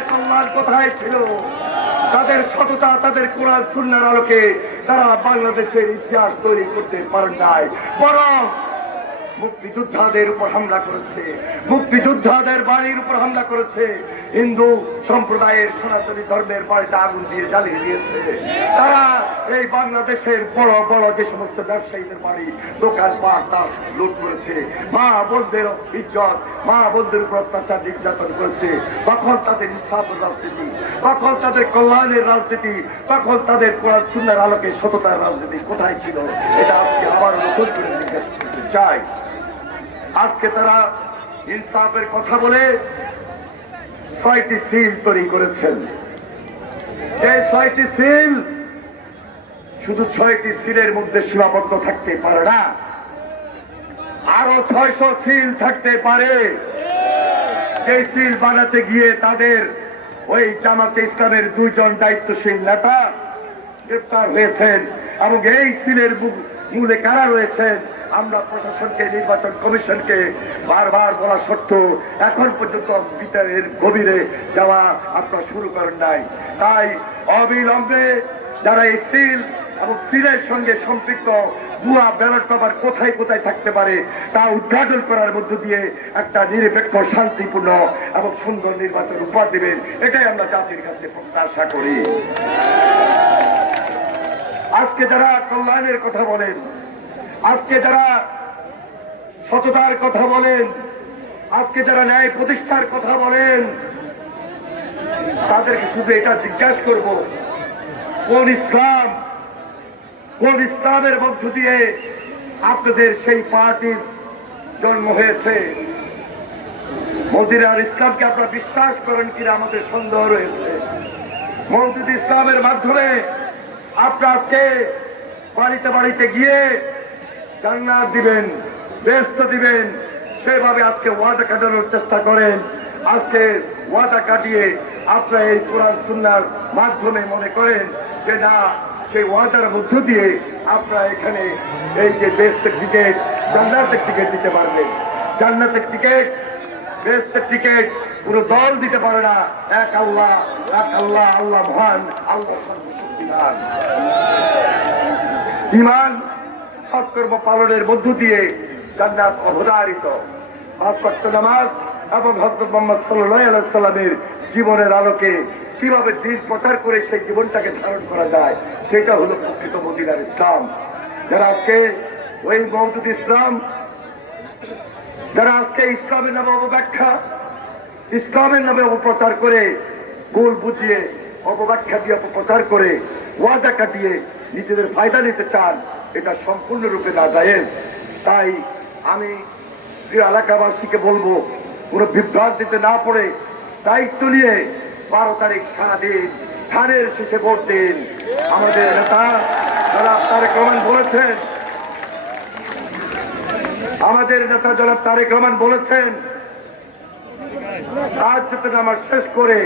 তাদের কল্যাণ কোথায় ছিল? তাদের সততা, তাদের কোরআন সুন্নাহর আলোকে তারা বাংলাদেশের ইতিহাস তৈরি করতে পারেন নাই, বরং মুক্তিযোদ্ধাদের উপর হামলা করেছে, মুক্তিযোদ্ধাদের বাড়ির উপর হামলা করেছে, হিন্দু সম্প্রদায়ের সনাতনী ধর্মের বাড়িতে আগুন দিয়ে জ্বালিয়ে দিয়েছে। তারা এই বাংলাদেশের বড় বড় যে সমস্ত ব্যবসায়ীদের বাড়ি, দোকানপাট তা লুট করেছে, মা বোনদের ইজ্জত, মা বোনদের উপর অত্যাচার নির্যাতন করেছে। তখন তাদের ইনসাফের রাজনীতি, তখন তাদের কল্যাণের রাজনীতি, তখন তাদের কোরআন সুন্নাহর আলোকে সততার রাজনীতি কোথায় ছিল? এটা আজকে আবার নতুন করে জিজ্ঞেস করতে চাই। আজকে তারা ইনসাফের কথা বলে ৬টি সিল তৈরি করেছেন। এই ৬টি সিল শুধু ৬টি সিলের মধ্যে সীমাবদ্ধ থাকতে পারে না, আরো ৬০০ সিল থাকতে পারে। এই সিল বানাতে গিয়ে তাদের ওই জামাতে ইসলামের ২ জন দায়িত্বশীল নেতা গ্রেপ্তার হয়েছেন, এবং এই সিলের মূলে কারা রয়েছেন আমরা প্রশাসনকে, নির্বাচন কমিশনকে বারবার বলা সত্ত্বেও এখন পর্যন্ত বিচারের গভীরে যাওয়া আপনারা শুরু করেন নাই। তাই অবিলম্বে যারা এই সিল এবং সিলের সঙ্গে সম্পৃক্ত ভুয়া ব্যালট পেপার কোথায় কোথায় থাকতে পারে তা উদ্ঘাটন করার মধ্য দিয়ে একটা নিরপেক্ষ, শান্তিপূর্ণ এবং সুন্দর নির্বাচন উপহার দেবেন, এটাই আমরা জাতির কাছে প্রত্যাশা করি। আজকে যারা কল্যাণের কথা বলেন, আজকে যারা সততার কথা বলেন, আজকে যারা ন্যায় প্রতিষ্ঠার কথা বলেন, তাদেরকে শুধু এটা জিজ্ঞাসা করব, কোন ইসলাম, কোন ইসলামের মধ্য দিয়ে আপনাদের সেই পার্টির জন্ম হয়েছে? মওদুদ ইসলামকে আপনারা বিশ্বাস করেন কিনা আমাদের সন্দেহ রয়েছে। মওদুদ ইসলামের মাধ্যমে আপনারা আজকে বাড়িতে বাড়িতে গিয়ে জান্নাত দিবেন, বেহেশত দিবেন, সেভাবে আজকে ওয়াদা কাটানোর চেষ্টা করেন। আজকে ওয়াদা কাটিয়ে আপনারা এই কোরআন সুন্নাহর মাধ্যমে মনে করেন যে না, সেই ওয়াদার মধ্য দিয়ে আপনারা এখানে এই যে বেহেশতের টিকিট, জান্নাতের টিকিট দিতে পারবেন। জান্নাতের টিকিট, বেহেশতের টিকিট কোন দল দিতে পারে না। এক আল্লাহ, এক আল্লাহ, আল্লাহ মহান, আল্লাহ সর্বশক্তিমান। ঈমান সৎকর্ম পালনের মধ্য দিয়ে জান্নাত অবধারিত। ৫ ওয়াক্ত নামাজ এবং হযরত মুহাম্মদ সাল্লাল্লাহু আলাইহি সাল্লামের জীবনের আলোকে কিভাবে দিন প্রচার করে সেই জীবনটাকে ধারণ করা যায়, সেটা হলো প্রকৃত মদিনার ইসলাম। যারা আজকে ওই মওদুদ ইসলাম, যারা আজকে ইসলামের নামে অপব্যাখ্যা, ইসলামের নামে অপপ্রচার করে, ভুল বুঝিয়ে অপব্যাখ্যা দিয়ে অপপ্রচার করে ওয়াদা কাটিয়ে নিজেদের ফায়দা নিতে চান, এটা সম্পূর্ণরূপে নাজায়েজ। তাই আমি প্রিয় এলাকাবাসীকে বলবো, কোনো বিভ্রান্তিতে না পড়ে দায়িত্ব নিয়ে 12 তারিখ সারাদিন ধানের শেষে ভোট দিন। আমাদের নেতা জনাব তারেক রহমান বলেছেন, আমাদের নেতা জনাব তারেক রহমান বলেছেন তাহাজ্জুদের নামাজ শেষ করে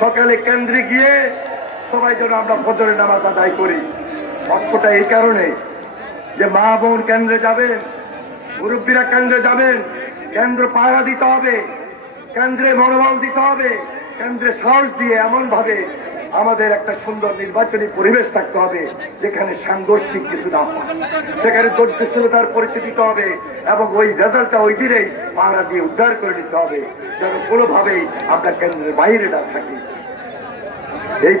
সকালে কেন্দ্রে গিয়ে সবাই যেন আমরা ফজরের নামাজ আদায় করি। অর্থটা এই কারণে যে মা বোন কেন্দ্রে যাবেন, মুরব্বীরা কেন্দ্রে যাবেন, কেন্দ্র পাহারা দিতে হবে, কেন্দ্রে মনোবল দিতে হবে, কেন্দ্রে সাহস দিয়ে এমন ভাবে আমাদের একটা সুন্দর নির্বাচনী পরিবেশ থাকতে হবে যেখানে সাংঘর্ষিক কিছু না হয়, সেখানে ধৈর্যশীলতার পরিচয় দিতে হবে, এবং ওই রেজাল্টটা ওই দিনেই পাহারা দিয়ে উদ্ধার করে নিতে হবে, যেন কোনোভাবেই আমরা কেন্দ্রের বাইরে না থাকি। এই